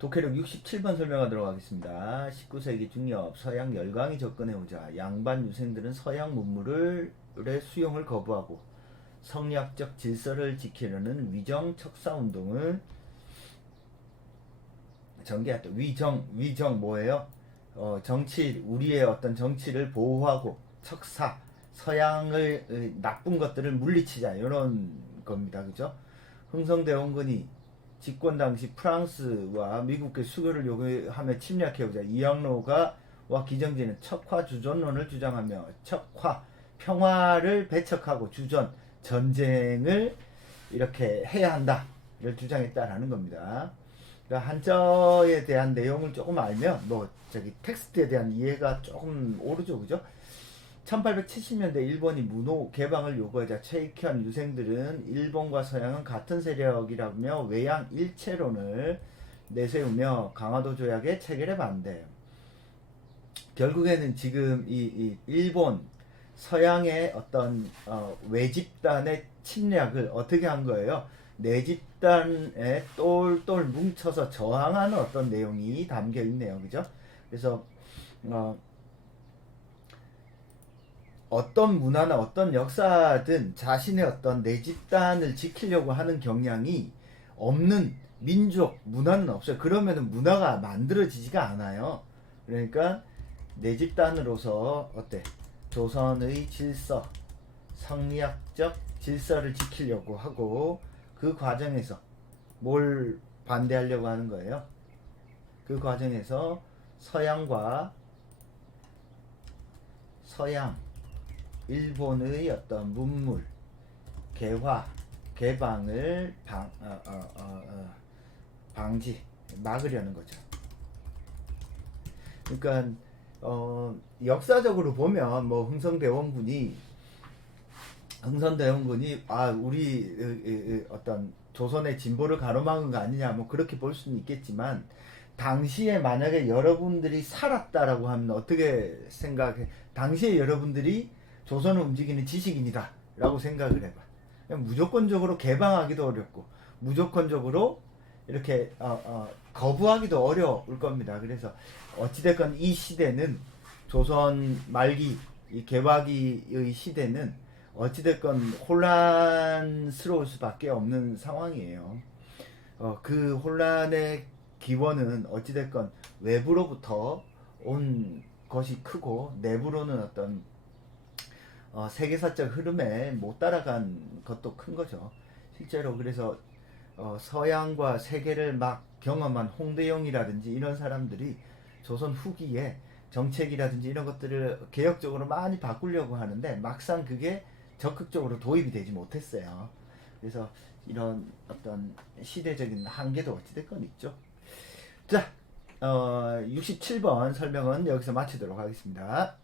독해력 67번 설명하도록 하겠습니다. 19세기 중엽 서양 열강이 접근해오자 양반 유생들은 서양 문물의 수용을 거부하고 성리학적 질서를 지키려는 위정 척사 운동을 전개했다. 위정 뭐예요? 정치, 우리의 어떤 정치를 보호하고 척사, 서양을 나쁜 것들을 물리치자 이런 겁니다. 그죠? 흥성대원군이 집권 당시 프랑스와 미국의 수교를 요구하며 침략해오자 이항로가 와 기정진은 척화 주전론을 주장하며 척화 평화를 배척하고 주전 전쟁을 이렇게 해야 한다를 주장했다라는 겁니다. 그러니까 한자에 대한 내용을 조금 알면 뭐 저기 텍스트에 대한 이해가 조금 오르죠, 그죠? 1870년대 일본이 문호 개방을 요구하자 최익현 유생들은 일본과 서양은 같은 세력이라며 외양 일체론을 내세우며 강화도 조약의 체결에 반대. 결국에는 지금 이 일본 서양의 어떤 외집단의 침략을 어떻게 한 거예요? 내집단에 똘똘 뭉쳐서 저항하는 어떤 내용이 담겨 있네요, 그죠? 그래서 어떤 문화나 어떤 역사든 자신의 어떤 내 집단을 지키려고 하는 경향이 없는 민족, 문화는 없어요. 그러면은 문화가 만들어지지가 않아요. 그러니까 내 집단으로서 어때? 조선의 질서, 성리학적 질서를 지키려고 하고 그 과정에서 뭘 반대하려고 하는 거예요? 그 과정에서 서양 일본의 어떤 문물, 개화, 개방을 방지, 막으려는 거죠. 그러니까 역사적으로 보면 뭐 흥선대원군이 우리 어떤 조선의 진보를 가로막은 거 아니냐 뭐 그렇게 볼 수는 있겠지만 당시에 만약에 여러분들이 살았다라고 하면 어떻게 생각해? 당시에 여러분들이 조선을 움직이는 지식인이다 라고 생각을 해봐. 무조건적으로 개방하기도 어렵고 무조건적으로 이렇게 거부하기도 어려울 겁니다. 그래서 어찌됐건 이 시대는 조선 말기 이 개화기의 시대는 어찌됐건 혼란스러울 수밖에 없는 상황이에요. 그 혼란의 기원은 어찌됐건 외부로부터 온 것이 크고 내부로는 어떤 세계사적 흐름에 못 따라간 것도 큰 거죠. 실제로 그래서 서양과 세계를 막 경험한 홍대영이라든지 이런 사람들이 조선 후기에 정책이라든지 이런 것들을 개혁적으로 많이 바꾸려고 하는데 막상 그게 적극적으로 도입이 되지 못했어요. 그래서 이런 어떤 시대적인 한계도 어찌됐건 있죠. 자, 67번 설명은 여기서 마치도록 하겠습니다.